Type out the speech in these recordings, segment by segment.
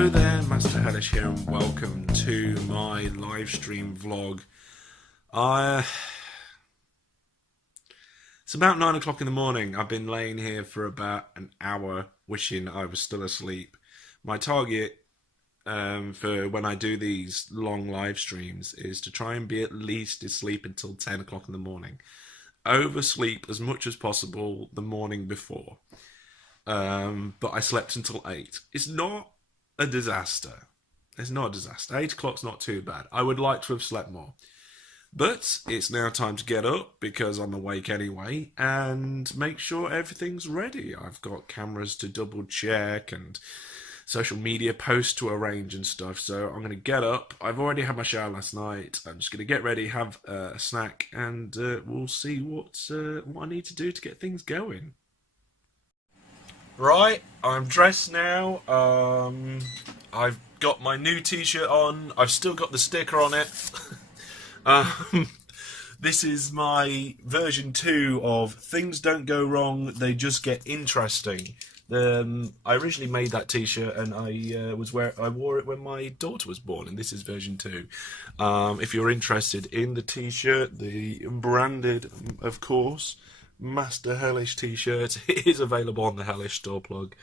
Hello there, Master Hellish here, and welcome to my live stream vlog. It's about 9 o'clock in the morning. I've been laying here for about an hour wishing I was still asleep. My target for when I do these long live streams is to try and be at least asleep until 10 o'clock in the morning. Oversleep as much as possible the morning before. But I slept until 8. It's not a disaster. It's not a disaster. 8 o'clock's not too bad. I would like to have slept more. But it's now time to get up because I'm awake anyway and make sure everything's ready. I've got cameras to double check and social media posts to arrange and stuff. So I'm going to get up. I've already had my shower last night. I'm just going to get ready, have a snack, and we'll see what I need to do to get things going. Right, I'm dressed now. I've got my new t-shirt on. I've still got the sticker on it. This is my version 2 of Things Don't Go Wrong, They Just Get Interesting. I originally made that t-shirt and I wore it when my daughter was born, and this is version 2. If you're interested in the t-shirt, the branded, of course, Master Hellish t-shirt is available on the Hellish store plug.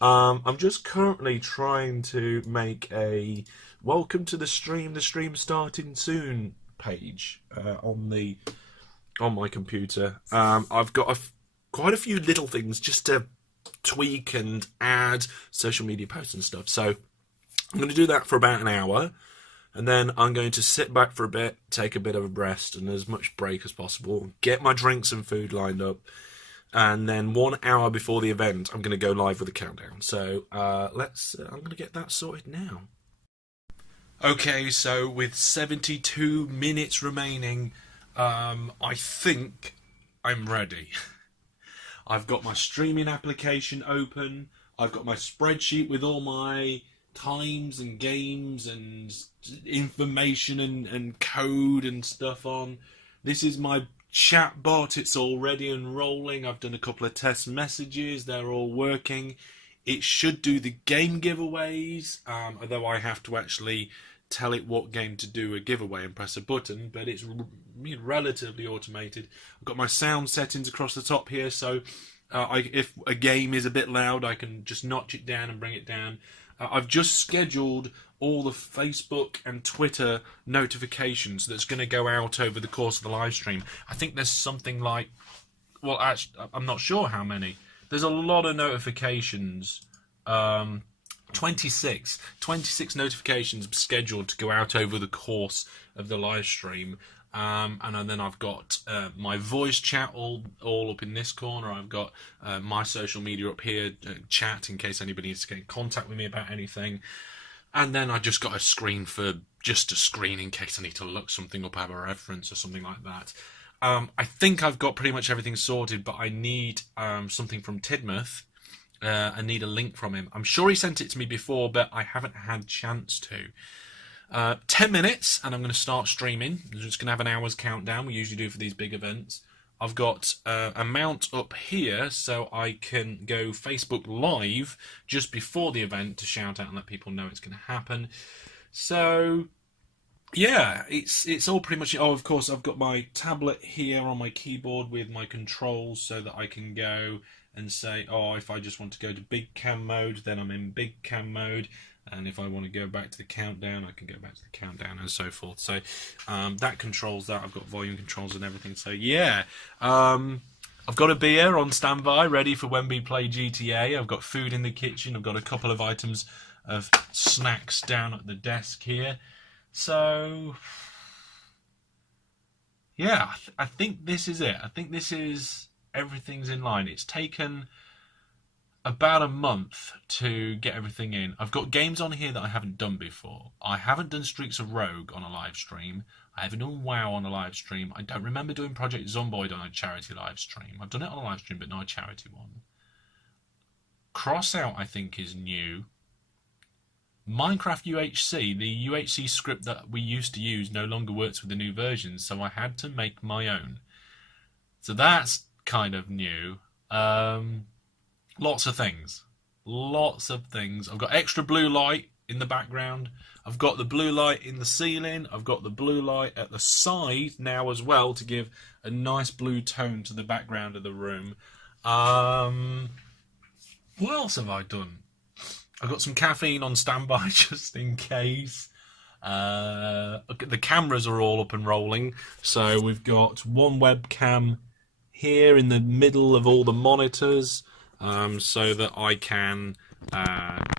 I'm just currently trying to make a welcome to the stream starting soon page on my computer. I've got quite a few little things just to tweak and add, social media posts and stuff. So I'm going to do that for about an hour. And then I'm going to sit back for a bit, take a bit of a rest and as much break as possible, get my drinks and food lined up, and then 1 hour before the event, I'm going to go live with a countdown. So I'm going to get that sorted now. Okay, so with 72 minutes remaining, I think I'm ready. I've got my streaming application open. I've got my spreadsheet with all my times and games and information and code and stuff on. This is my chat bot. It's all ready and rolling. I've done a couple of test messages. They're all working. It should do the game giveaways, although I have to actually tell it what game to do a giveaway and press a button, but it's relatively automated. I've got my sound settings across the top here, so if a game is a bit loud, I can just notch it down and bring it down. I've just scheduled all the Facebook and Twitter notifications that's going to go out over the course of the live stream. I think there's something like, well, actually, I'm not sure how many. There's a lot of notifications. 26 notifications scheduled to go out over the course of the live stream. And then I've got my voice chat all up in this corner. I've got my social media up here, chat in case anybody needs to get in contact with me about anything. And then I just got a screen for just a screen in case I need to look something up, have a reference or something like that. I think I've got pretty much everything sorted, but I need something from Tidmouth. I need a link from him. I'm sure he sent it to me before, but I haven't had chance to. 10 minutes and I'm going to start streaming. I'm just going to have an hour's countdown. We usually do for these big events. I've got a mount up here so I can go Facebook Live just before the event to shout out and let people know it's going to happen. So yeah, it's all pretty much. Oh, of course, I've got my tablet here on my keyboard with my controls so that I can go and say, oh, if I just want to go to big cam mode, then I'm in big cam mode. And if I want to go back to the countdown, I can go back to the countdown and so forth. So that controls that. I've got volume controls and everything. So yeah, I've got a beer on standby, ready for when we play GTA. I've got food in the kitchen. I've got a couple of items of snacks down at the desk here. So yeah, I think this is it. I think this is everything's in line. It's taken about a month to get everything in. I've got games on here that I haven't done before. I haven't done Streets of Rogue on a live stream. I haven't done WoW on a live stream. I don't remember doing Project Zomboid on a charity live stream. I've done it on a live stream, but not a charity one. Crossout, I think, is new. Minecraft UHC, the UHC script that we used to use no longer works with the new version, so I had to make my own. So that's kind of new. Lots of things. I've got extra blue light in the background. I've got the blue light in the ceiling. I've got the blue light at the side now as well to give a nice blue tone to the background of the room. What else have I done? I've got some caffeine on standby just in case. The cameras are all up and rolling. So we've got one webcam here in the middle of all the monitors, so that I can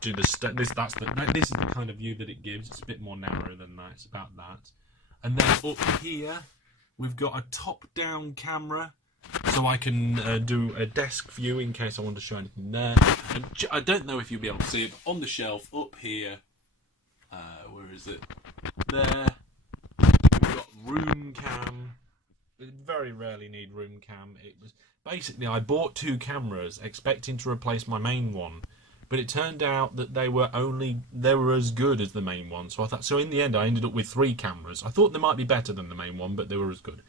do this is the kind of view that it gives. It's a bit more narrow than that. It's about that. And then up here we've got a top-down camera, so I can do a desk view in case I want to show anything there. And I don't know if you'll be able to see it, but on the shelf up here, where is it? There. We've got room cam. We very rarely need room cam. It was basically, I bought 2 cameras expecting to replace my main one, but it turned out that they were as good as the main one. So I thought, so in the end I ended up with 3 cameras. I thought they might be better than the main one, but they were as good.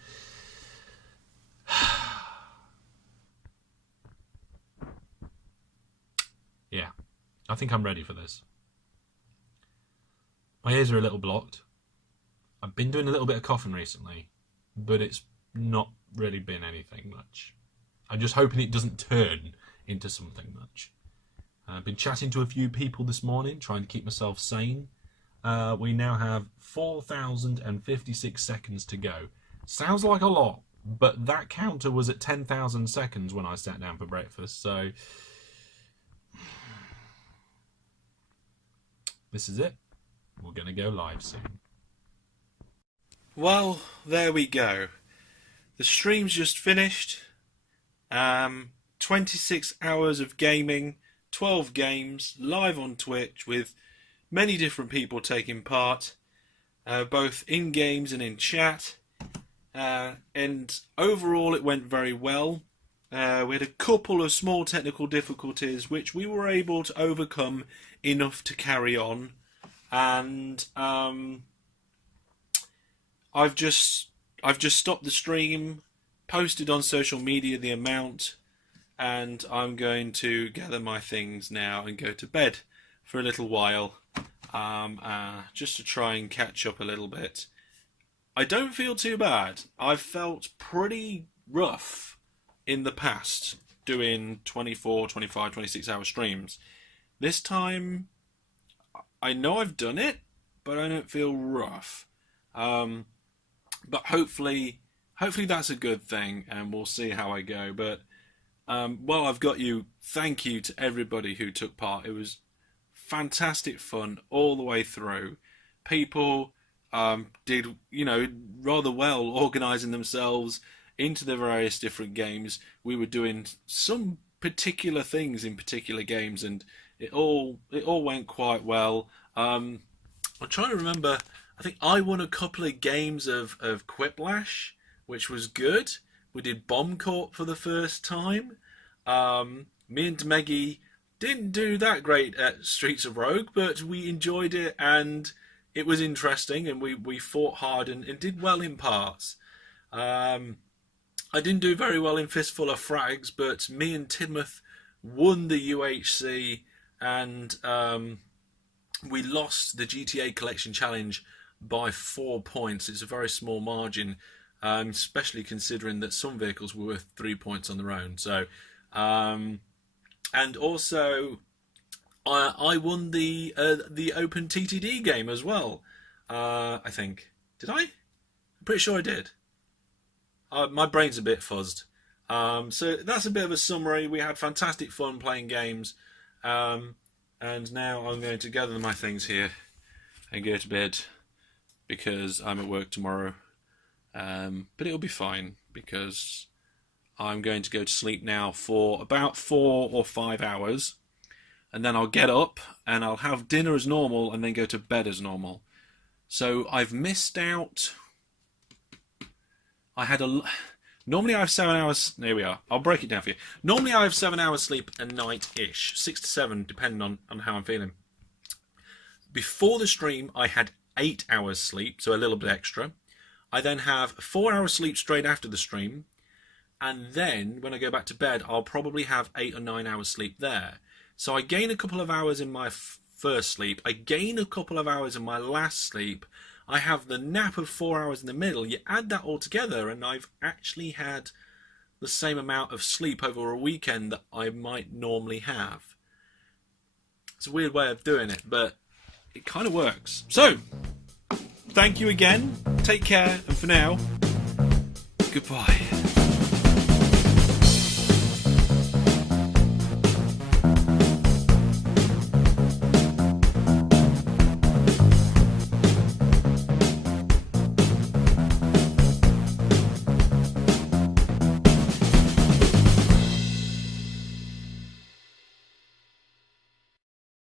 Yeah, I think I'm ready for this. My ears are a little blocked. I've been doing a little bit of coughing recently, but it's not really been anything much. I'm just hoping it doesn't turn into something much. I've been chatting to a few people this morning, trying to keep myself sane. We now have 4,056 seconds to go. Sounds like a lot, but that counter was at 10,000 seconds when I sat down for breakfast, so this is it. We're going to go live soon. Well, there we go. The stream's just finished. 26 hours of gaming, 12 games, live on Twitch with many different people taking part, both in games and in chat. And overall it went very well. We had a couple of small technical difficulties which we were able to overcome enough to carry on. And I've just stopped the stream, posted on social media the amount, and I'm going to gather my things now and go to bed for a little while, just to try and catch up a little bit. I don't feel too bad. I've felt pretty rough in the past doing 24, 25, 26 hour streams. This time, I know I've done it, but I don't feel rough. But hopefully that's a good thing, and we'll see how I go. But while I've got you, thank you to everybody who took part. It was fantastic fun all the way through. People did, rather well organising themselves into the various different games. We were doing some particular things in particular games, and it all went quite well. I'm trying to remember. I think I won a couple of games of Quiplash, which was good. We did Bomb Court for the first time. Me and Meggie didn't do that great at Streets of Rogue, but we enjoyed it and it was interesting, and we fought hard and did well in parts. I didn't do very well in Fistful of Frags, but me and Tidmouth won the UHC, and we lost the GTA Collection Challenge by 4 points. It's a very small margin, especially considering that some vehicles were worth 3 points on their own. So, and also, I won the Open TTD game as well. I think, did I? I'm pretty sure I did. My brain's a bit fuzzed. So that's a bit of a summary. We had fantastic fun playing games, and now I'm going to gather my things here and go to bed, because I'm at work tomorrow. But it'll be fine, because I'm going to go to sleep now for about 4 or 5 hours, and then I'll get up and I'll have dinner as normal and then go to bed as normal. So I've missed out. Normally I have 7 hours. There we are. I'll break it down for you. Normally I have 7 hours sleep a night-ish, 6 to 7, depending on how I'm feeling. Before the stream, I had 8 hours sleep, so a little bit extra. I then have 4 hours sleep straight after the stream, and then when I go back to bed, I'll probably have 8 or 9 hours sleep there. So I gain a couple of hours in my first sleep. I gain a couple of hours in my last sleep. I have the nap of 4 hours in the middle. You add that all together, and I've actually had the same amount of sleep over a weekend that I might normally have. It's a weird way of doing it, but it kind of works. So, thank you again. Take care, and for now, goodbye.